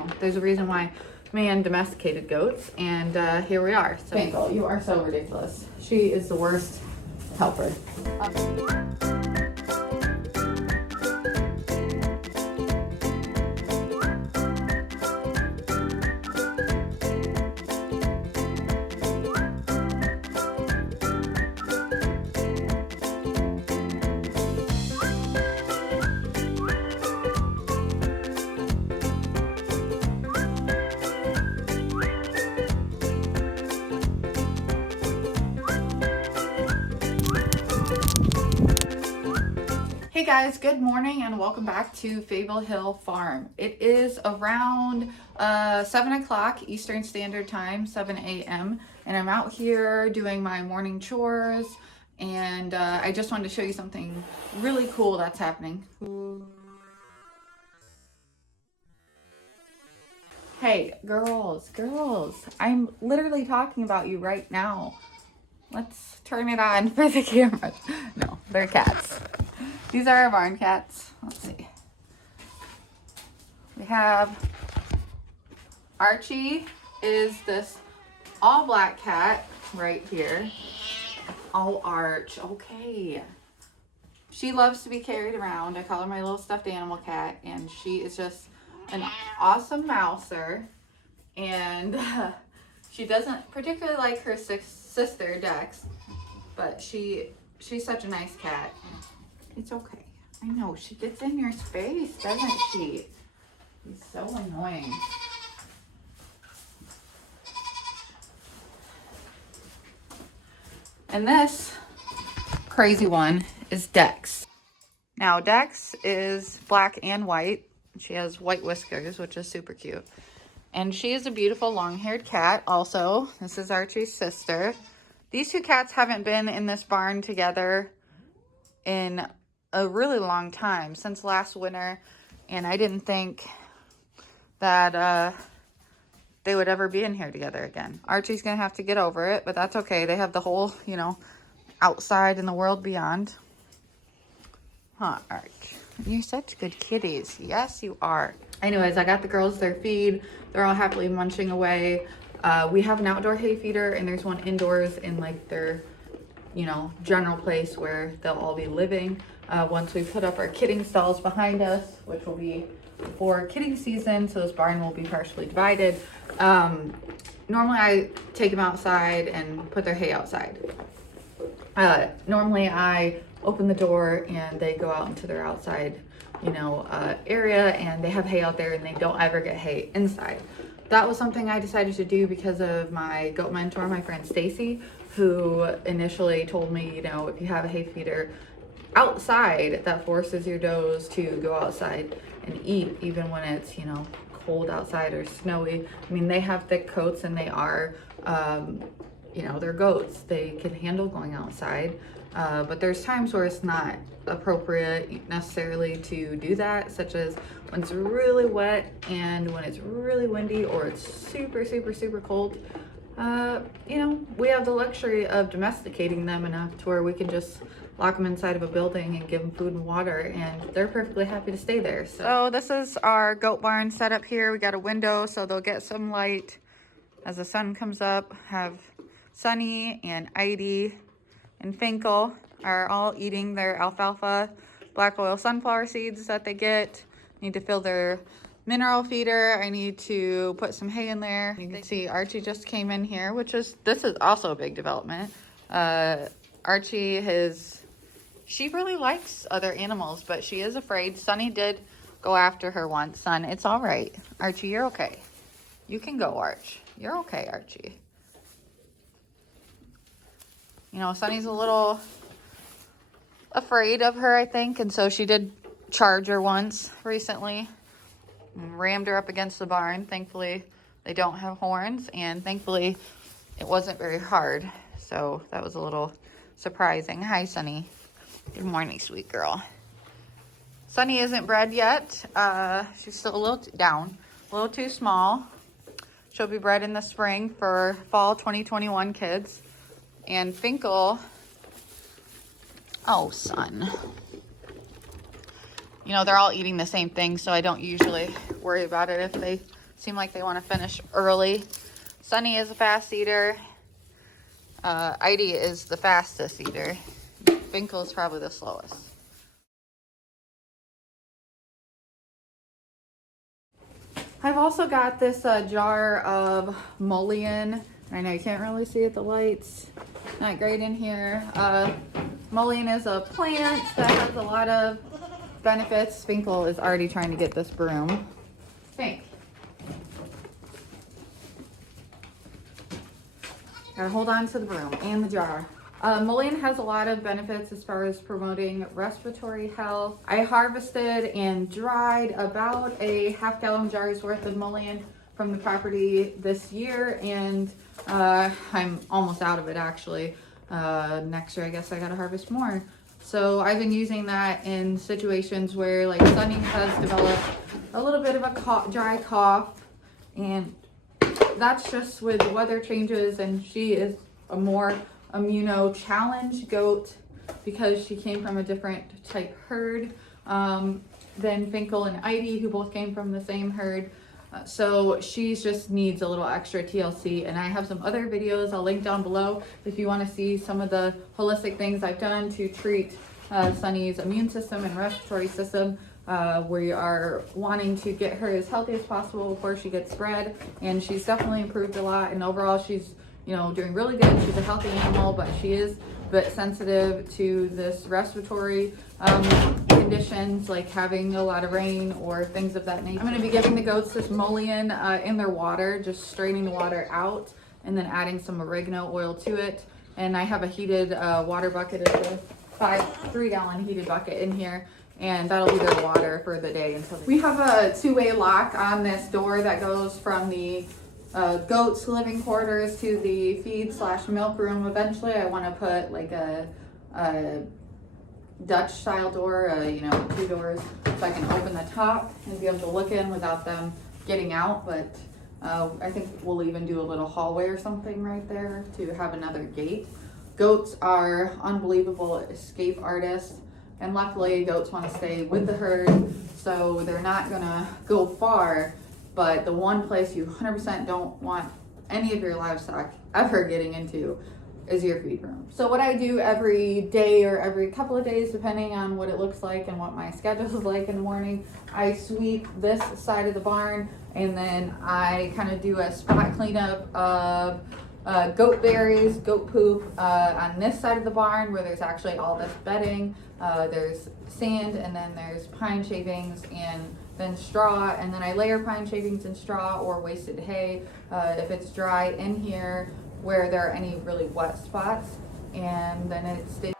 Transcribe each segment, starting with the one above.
There's a reason why man domesticated goats, and here we are. So Twinkle, you are so ridiculous. She is the worst helper. Hey guys, good morning and welcome back to Fable Hill Farm. It is around 7 o'clock Eastern Standard Time, 7 a.m. and I'm out here doing my morning chores, and I just wanted to show you something really cool that's happening. Hey, girls, I'm literally talking about you right now. Let's turn it on for the camera. No, they're cats. These are our barn cats. Let's see. We have Archie is this all black cat right here. Oh, Arch, okay. She loves to be carried around. I call her my little stuffed animal cat, and she is just an awesome mouser. And she doesn't particularly like her sister, Dex, but she's such a nice cat. It's okay. I know, she gets in your space, doesn't she? She's so annoying. And this crazy one is Dex. Now, Dex is black and white. She has white whiskers, which is super cute. And she is a beautiful long-haired cat also. This is Archie's sister. These two cats haven't been in this barn together in a really long time, since last winter, and I didn't think that they would ever be in here together again. Archie's gonna have to get over it, but that's okay. They have the whole, outside and the world beyond. Huh, Arch? You're such good kitties. Yes, you are. Anyways, I got the girls their feed. They're all happily munching away. We have an outdoor hay feeder, and there's one indoors in like their general place where they'll all be living. Once we put up our kidding stalls behind us, which will be for kidding season, so this barn will be partially divided. Normally I take them outside and put their hay outside. Normally I open the door and they go out into their outside, area, and they have hay out there, and they don't ever get hay inside. That was something I decided to do because of my goat mentor, my friend Stacy, who initially told me, if you have a hay feeder outside, that forces your does to go outside and eat, even when it's, cold outside or snowy. I mean, they have thick coats, and they are, they're goats. They can handle going outside. But there's times where it's not appropriate necessarily to do that, such as when it's really wet and when it's really windy or it's super, super, super cold. We have the luxury of domesticating them enough to where we can just lock them inside of a building and give them food and water, and they're perfectly happy to stay there. So this is our goat barn set up here. We got a window so they'll get some light as the sun comes up. Have Sunny and Heidi and Finkel are all eating their alfalfa black oil sunflower seeds that they get. Need to fill their mineral feeder. I need to put some hay in there. You can see Archie just came in here, this is also a big development. Archie she really likes other animals, but she is afraid. Sunny did go after her once. Son, it's all right. Archie, you're okay. You can go, Arch. You're okay, Archie. Sunny's a little afraid of her, I think, and so she did charge her once recently. Rammed her up against the barn. Thankfully, they don't have horns, and thankfully, it wasn't very hard. So that was a little surprising. Hi, Sunny. Good morning, sweet girl. Sunny isn't bred yet. She's still a little down, a little too small. She'll be bred in the spring for fall 2021 kids. And Finkel, oh, son. They're all eating the same thing, so I don't usually worry about it if they seem like they want to finish early. Sunny is a fast eater. Heidi is the fastest eater. Finkel is probably the slowest. I've also got this jar of mullein. I know you can't really see it, the light's not great in here. Mullein is a plant that has a lot of benefits. Finkel is already trying to get this broom. Fink. Gotta hold on to the broom and the jar. Mullein has a lot of benefits as far as promoting respiratory health. I harvested and dried about a half-gallon jar's worth of mullein from the property this year, and I'm almost out of it actually. Next year I guess I gotta harvest more. So I've been using that in situations where like Sunny has developed a little bit of a dry cough, and that's just with weather changes, and she is a more immuno-challenged goat because she came from a different type herd than Finkel and Heidi, who both came from the same herd. So she just needs a little extra TLC, and I have some other videos I'll link down below if you want to see some of the holistic things I've done to treat Sunny's immune system and respiratory system. We are wanting to get her as healthy as possible before she gets bred, and she's definitely improved a lot, and overall she's, you know, doing really good. She's a healthy animal, but she is a bit sensitive to this respiratory conditions, like having a lot of rain or things of that nature. I'm going to be giving the goats this mullein in their water, just straining the water out and then adding some oregano oil to it. And I have a heated water bucket. It's a 3-gallon heated bucket in here, and that'll be their water for the day until we have a two-way lock on this door that goes from the goats living quarters to the feed/milk room. Eventually I want to put like a Dutch style door, you know, 2 doors, so I can open the top and be able to look in without them getting out. But I think we'll even do a little hallway or something right there to have another gate. Goats are unbelievable escape artists, and luckily goats want to stay with the herd, so they're not gonna go far. But the one place you 100% don't want any of your livestock ever getting into is your feed room. So what I do every day or every couple of days, depending on what it looks like and what my schedule is like in the morning, I sweep this side of the barn, and then I kind of do a spot cleanup of goat berries, goat poop on this side of the barn where there's actually all this bedding. There's sand, and then there's pine shavings, and then straw, and then I layer pine shavings and straw or wasted hay if it's dry in here where there are any really wet spots, and then it stays.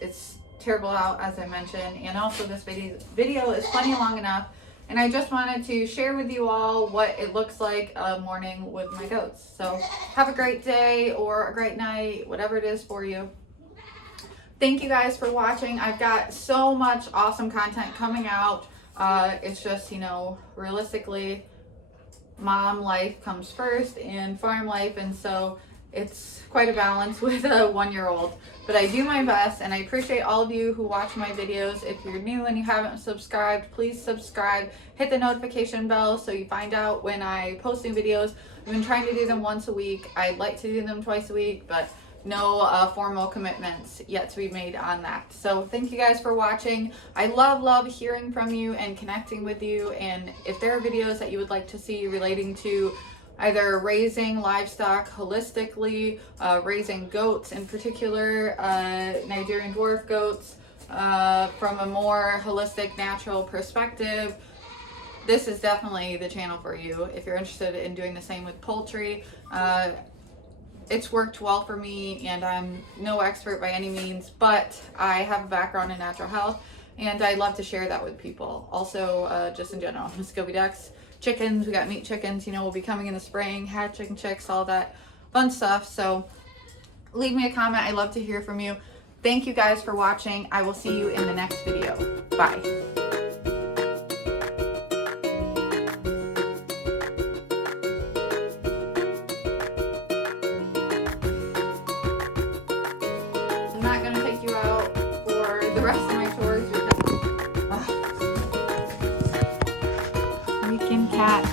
It's terrible out, as I mentioned, and also this video is plenty long enough, and I just wanted to share with you all what it looks like a morning with my goats. So have a great day or a great night, whatever it is for you. Thank you guys for watching. I've got so much awesome content coming out. It's just, you know, realistically, mom life comes first and farm life, and so it's quite a balance with a 1-year-old. But I do my best, and I appreciate all of you who watch my videos. If you're new and you haven't subscribed, please subscribe. Hit the notification bell so you find out when I post new videos. I've been trying to do them once a week. I'd like to do them twice a week, but no formal commitments yet to be made on that. So thank you guys for watching. I love hearing from you and connecting with you. And if there are videos that you would like to see relating to either raising livestock holistically, raising goats in particular, Nigerian dwarf goats, from a more holistic, natural perspective, this is definitely the channel for you. If you're interested in doing the same with poultry, it's worked well for me, and I'm no expert by any means, but I have a background in natural health, and I love to share that with people. Also, just in general, Muscovy ducks, chickens, we got meat chickens, you know, will be coming in the spring, hatching chicks, all that fun stuff. So leave me a comment. I love to hear from you. Thank you guys for watching. I will see you in the next video. Bye. I'm not going to take you out for the rest of my chores. Weekend cat.